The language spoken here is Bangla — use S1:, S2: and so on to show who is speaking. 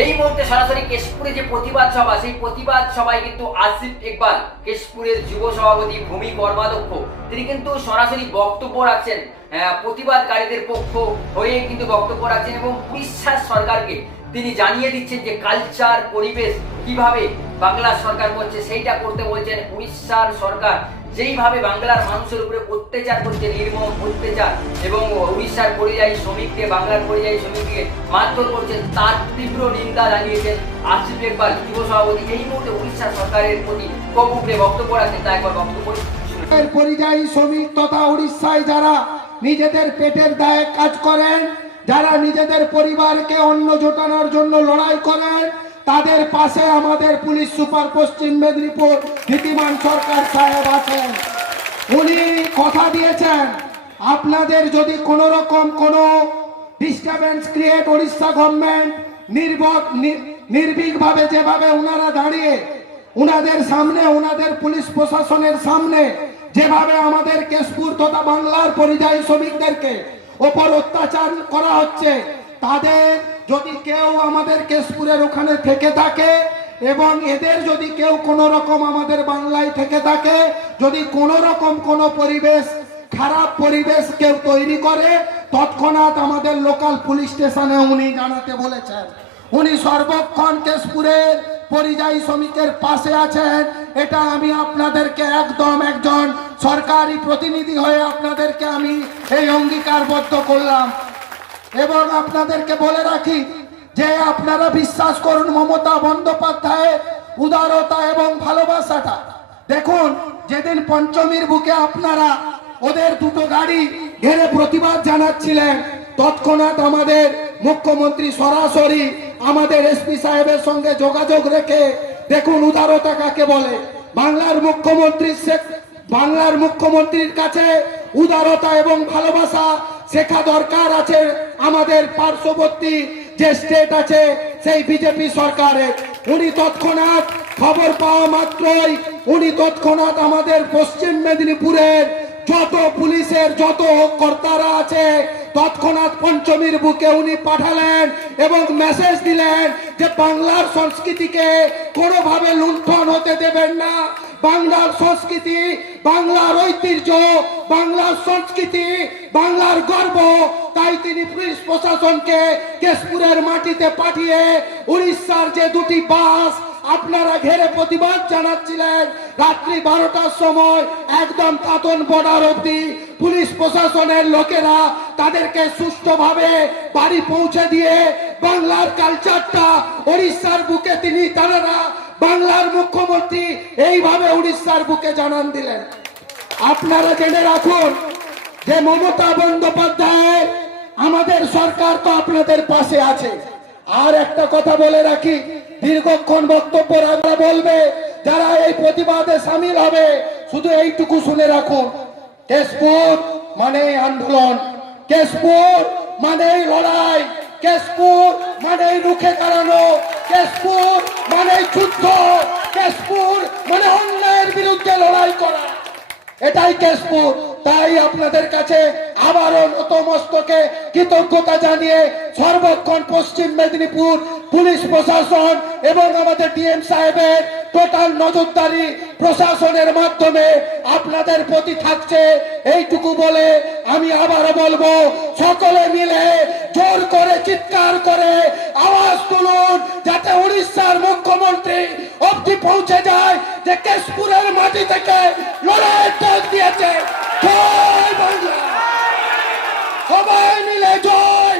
S1: এই মুহূর্তে সরাসরি কেশপুরে যে প্রতিবাদ সভা, সেই প্রতিবাদ সভায় কিন্তু আসিফ ইকবাল, কেশপুরের যুব সভাপতি ভূমি কর্মাধ্যক্ষ। তিনি কিন্তু সরাসরি বক্তব্য রাখছেন প্রতিবাদকারীদের পক্ষ হয়ে কিন্তু বক্তব্য রাখছেন এবং উড়িষ্যার সরকারকে তিনি জানিয়ে দিচ্ছেন যে কালচার, পরিবেশ কীভাবে বাংলা সরকার করছে, সেইটা করতে বলছেন উড়িষ্যার সরকার। যেইভাবে বাংলার মানুষের উপরে অত্যাচার করছে, নির্মম অত্যাচার, এবং উড়িষ্যার পরিযায়ী শ্রমিককে, বাংলার পরিযায়ী শ্রমিককে মারধর করছেন তার তীব্র নিন্দা জানিয়েছেন আসিফ ইকবাল, যুব সভাপতি। এই মুহূর্তে উড়িষ্যা সরকারের প্রতি কপুকে বক্তব্য রাখেন তা একবার বক্তব্য
S2: পরিযায়ী শ্রমিক তথা উড়িষ্যায় যারা নিজেদের পেটের দায়ে কাজ করেন, যারা নিজেদের পরিবারকে অন্ন জোটানোর জন্য লড়াই করেন তাদের পাশে আমাদের পুলিশ সুপার পশ্চিম মেদিনীপুর নীতিমান সরকার সাহেব আছেন। উনি কথা দিয়েছেন, আপনাদের যদি কোনো রকম কোনো ডিস্টারবেন্স ক্রিয়েট উড়িষ্যা গভর্নমেন্ট নির্ভর নির্ভীকভাবে যেভাবে ওনারা দাঁড়িয়ে ওনাদের সামনে ওনাদের পুলিশ প্রশাসনের সামনে যেভাবে আমাদের কেশপুর তথা বাংলার পরিযায়ী শ্রমিকদেরকে ওপর অত্যাচার করা হচ্ছে, তাদের যদি কেউ আমাদের কেশপুরের ওখানে থেকে থাকে এবং এদের যদি কেউ কোনো রকম আমাদের বাংলায় থেকে থাকে, যদি কোনো রকম কোনো পরিবেশ, খারাপ পরিবেশ কেউ তৈরি করে, তৎক্ষণাৎ আমাদের লোকাল পুলিশ স্টেশনে উনি জানাতে বলেছেন। উনি সর্বক্ষণ কেশপুরের পরিযায়ী শ্রমিকের পাশে আছেন। এটা আমি আপনাদেরকে একদম একজন সরকারি প্রতিনিধি হয়ে আপনাদেরকে আমি এই অঙ্গীকারবদ্ধ করলাম। এবং আপনাদেরকে বলে রাখি যে আপনারা বিশ্বাস করুন মমতা বন্দ্যোপাধ্যায়ের উদারতা এবং ভালোবাসাটা। দেখুন, যেদিন পঞ্চমীর বুকে আপনারা ওদের দুটো গাড়ি ঘেরে প্রতিবাদ জানাচ্ছিলেন, তৎক্ষণাৎ আমাদের মুখ্যমন্ত্রী সরাসরি আমাদের এসপি সাহেবের সঙ্গে যোগাযোগ রেখে, দেখুন উদারতা কাকে বলে। বাংলার মুখ্যমন্ত্রী শেখ বাংলার মুখ্যমন্ত্রীর কাছে উদারতা এবং ভালোবাসা শেখা দরকার আছে আমাদের পার্শ্ববর্তী যে স্টেট আছে, সেই বিজেপি সরকারের। উনি তৎক্ষণাৎ খবর পাওয়া মাত্রই, উনি তৎক্ষণাৎ আমাদের পশ্চিম মেদিনীপুরের যত পুলিশের যত কর্তারা আছে, তৎক্ষণাৎ পঞ্চমীর বুকে উনি পাঠালেন এবং মেসেজ দিলেন যে বাংলার সংস্কৃতিকে কোনোভাবে লুণ্ঠন হতে দেবেন না। বাংলার সংস্কৃতি, বাংলার ঐতিহ্য, বাংলার সংস্কৃতি, বাংলার গর্ব। তাই তিনি পুলিশ প্রশাসনকে কেশপুরের মাটিতে পাঠিয়ে উড়িষ্যার যে দুটি বাস আপনারা ঘেরে প্রতিবাদ জানাচ্ছিলেন। রাত্রি বারোটার সময় একদম কাতন বর্ডার অবধি পুলিশ প্রশাসনের লোকেরা তাদেরকে সুষ্ঠুভাবে বাড়ি পৌঁছে দিয়ে বাংলার কালচারটা উড়িষ্যার বুকে তিনি তারা বাংলার মুখ্যমন্ত্রী এইভাবে উড়িষ্যার বুকে জানান দিলেন। আপনারা জেনে রাখুন যে মমতা বন্দ্যোপাধ্যায় আমাদের সরকার তো আপনাদের পাশে আছে। আর একটা কথা বলে রাখি, দীর্ঘক্ষণ বক্তব্য রাখলে বলবে যারা এই প্রতিবাদে সামিল হবে, শুধু এইটুকু শুনে রাখুন, কেশপুর মানে আন্দোলন, কেশপুর মানেই লড়াই, কেশপুর মানেই রুখে দাঁড়ানো, কেশপুর মানে যুদ্ধ, কেশপুর মানে অন্যায়ের বিরুদ্ধে লড়াই করা। এটাই কেশপুর। তাই আপনাদের কাছে আবারও নতমস্তকে কৃতজ্ঞতা জানিয়ে সর্বক্ষণ পশ্চিম মেদিনীপুর পুলিশ প্রশাসন এবং আমাদের ডিএম সাহেবের টোটাল নজরদারি প্রশাসনের মাধ্যমে আপনাদের প্রতি থাকছে। এইটুকু বলে আমি আবার বলব, সকলে মিলে জোর করে, চিৎকার করে আওয়াজ তুলুন, যাতে উড়িষ্যার মুখ্যমন্ত্রী অবধি পৌঁছে যায় যে কেশপুরের মাটি থেকে লড়াইয়ের ডাক দিয়েছে। জয় বাংলা! সবাই মিলে জয়